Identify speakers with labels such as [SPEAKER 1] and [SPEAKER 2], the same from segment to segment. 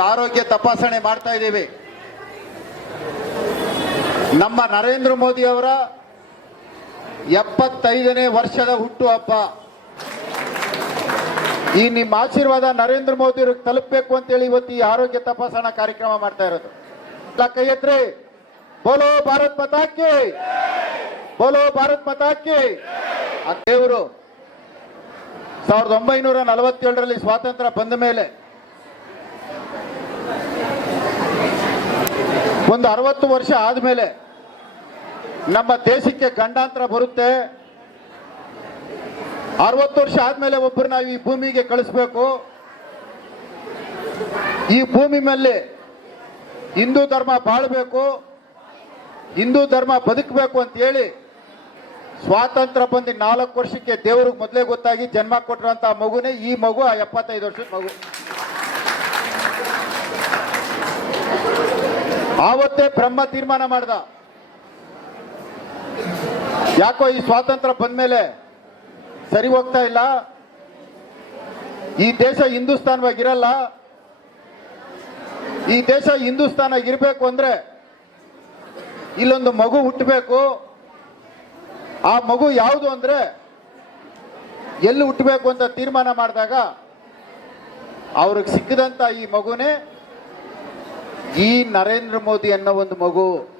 [SPEAKER 1] ಆರೋಗ್ಯ ತಪಾಸಣೆ ಮಾಡ್ತಾ ಇದ್ದೇವೆ. ನಮ್ಮ ನರೇಂದ್ರ ಮೋದಿ ಅವರ ಎಪ್ಪತ್ತೈದನೇ ವರ್ಷದ ಹುಟ್ಟುಹಬ್ಬ ಈ ನಿಮ್ಮ ಆಶೀರ್ವಾದ ನರೇಂದ್ರ ಮೋದಿ ಅವ್ರಿಗೆ ತಲುಪಬೇಕು ಅಂತೇಳಿ ಇವತ್ತು ಈ ಆರೋಗ್ಯ ತಪಾಸಣಾ ಕಾರ್ಯಕ್ರಮ ಮಾಡ್ತಾ ಇರೋದು. ಕೈ ಬೋಲೋ ಭಾರತ್ ಮತಾಕ್ಕೆ. ಬೋಲೋ ಭಾರತ್ ಮತಾಕ್ಕೆ. ಆ ದೇವರು ಸಾವಿರದ ಒಂಬೈನೂರ ನಲವತ್ತೇಳರಲ್ಲಿ ಸ್ವಾತಂತ್ರ್ಯ ಬಂದ ಮೇಲೆ ಒಂದು ಅರವತ್ತು ವರ್ಷ ಆದಮೇಲೆ ನಮ್ಮ ದೇಶಕ್ಕೆ ಗಂಡಾಂತರ ಬರುತ್ತೆ. ಅರವತ್ತು ವರ್ಷ ಆದ್ಮೇಲೆ ಒಬ್ಬರು ನಾವು ಈ ಭೂಮಿಗೆ ಕಳಿಸ್ಬೇಕು. ಈ ಭೂಮಿ ಮೇಲೆ ಹಿಂದೂ ಧರ್ಮ ಬಾಳ್ಬೇಕು. ಹಿಂದೂ ಧರ್ಮ ಬದುಕಬೇಕು ಅಂತ ಹೇಳಿ ಸ್ವಾತಂತ್ರ್ಯ ಬಂದು ನಾಲ್ಕು ವರ್ಷಕ್ಕೆ ದೇವ್ರಿಗೆ ಮೊದಲೇ ಗೊತ್ತಾಗಿ ಜನ್ಮ ಕೊಟ್ಟಿರೋಂಥ ಮಗುನೇ ಈ ಮಗು, ಆ ಎಪ್ಪತ್ತೈದು ವರ್ಷದ ಮಗು. ಆವತ್ತೇ ಬ್ರಹ್ಮ ತೀರ್ಮಾನ ಮಾಡ್ದ. ಯಾಕೋ ಈ ಸ್ವಾತಂತ್ರ್ಯ ಬಂದ್ಮೇಲೆ ಸರಿ ಹೋಗ್ತಾ ಇಲ್ಲ? ಈ ದೇಶ ಹಿಂದೂಸ್ತಾನವಾಗಿರಲ್ಲ ಈ ದೇಶ ಹಿಂದೂಸ್ತಾನ ಇರಬೇಕು ಅಂದ್ರೆ ಇಲ್ಲೊಂದು ಮಗು ಹುಟ್ಟಬೇಕು. ಆ ಮಗು ಯಾವುದು ಅಂದ್ರೆ ಎಲ್ಲಿ ಹುಟ್ಟಬೇಕು ಅಂತ ತೀರ್ಮಾನ ಮಾಡಿದಾಗ ಅವ್ರಿಗೆ ಸಿಕ್ಕಿದಂತ ಈ ಮಗುನೇ ಈ ನರೇಂದ್ರ ಮೋದಿ ಅನ್ನೋ ಒಂದು ಮಗು.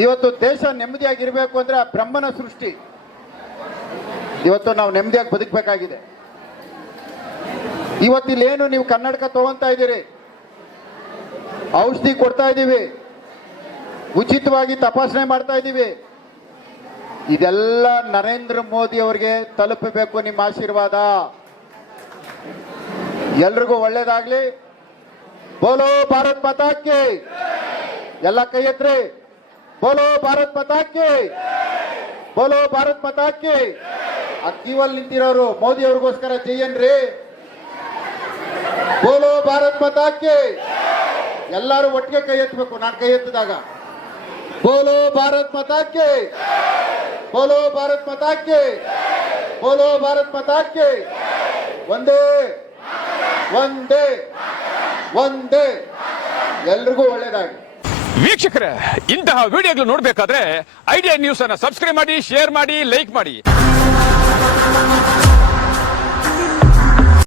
[SPEAKER 1] ಇವತ್ತು ದೇಶ ನೆಮ್ಮದಿಯಾಗಿರಬೇಕು ಅಂದ್ರೆ ಆ ಬ್ರಹ್ಮನ ಸೃಷ್ಟಿ. ಇವತ್ತು ನಾವು ನೆಮ್ಮದಿಯಾಗಿ ಬದುಕಬೇಕಾಗಿದೆ. ಇವತ್ತಿಲ್ಲೇನು ನೀವು ಕನ್ನಡಕ ತಗೊಂತಾ ಇದ್ದೀರಿ? ಔಷಧಿ ಕೊಡ್ತಾ ಇದ್ದೀವಿ. ಉಚಿತವಾಗಿ ತಪಾಸಣೆ ಮಾಡ್ತಾ ಇದ್ದೀವಿ. ಇದೆಲ್ಲ ನರೇಂದ್ರ ಮೋದಿ ಅವರಿಗೆ ತಲುಪಬೇಕು ನಿಮ್ಮ ಆಶೀರ್ವಾದ. ಎಲ್ರಿಗೂ ಒಳ್ಳೇದಾಗ್ಲಿ. ಬೋಲೋ ಭಾರತ್ ಪತಾಕಿ. ಎಲ್ಲ ಕೈ ಎತ್ರಿ. ಬೋಲೋ ಭಾರತ್ ಪತಾಕಿ. ಬೋಲೋ ಭಾರತ್ ಪತಾಕಿ. ಆ ಕ್ಯೂವಲ್ಲಿ ನಿಂತಿರೋರು ಮೋದಿ ಅವ್ರಿಗೋಸ್ಕರ ಜೈಯನ್ರಿ ಬೋಲೋ ಭಾರತ್ ಪತಾಕಿ. ಎಲ್ಲರೂ ಒಟ್ಟಿಗೆ ಕೈ ಎತ್ತಬೇಕು ನಾನು ಕೈ ಎತ್ತಿದಾಗ. ಬೋಲೋ ಭಾರತ್ ಪತಾಕಿ. ಬೋಲೋ ಭಾರತ್ ಪತಾಕಿ. ಬೋಲೋ ಭಾರತ್ ಪತಾಕಿ. ಒಂದೇ ಒಂದೇ ಒಂದೇ. ಎಲ್ರಿಗೂ ಒಳ್ಳೇದಾಗಿ
[SPEAKER 2] ವೀಕ್ಷಕರೇ, ಇಂತಹ ವಿಡಿಯೋಗಳು ನೋಡಬೇಕಾದ್ರೆ ಐಡಿಯಾ ನ್ಯೂಸ್ ಅನ್ನ ಸಬ್ಸ್ಕ್ರೈಬ್ ಮಾಡಿ ಶೇರ್ ಮಾಡಿ ಲೈಕ್ ಮಾಡಿ.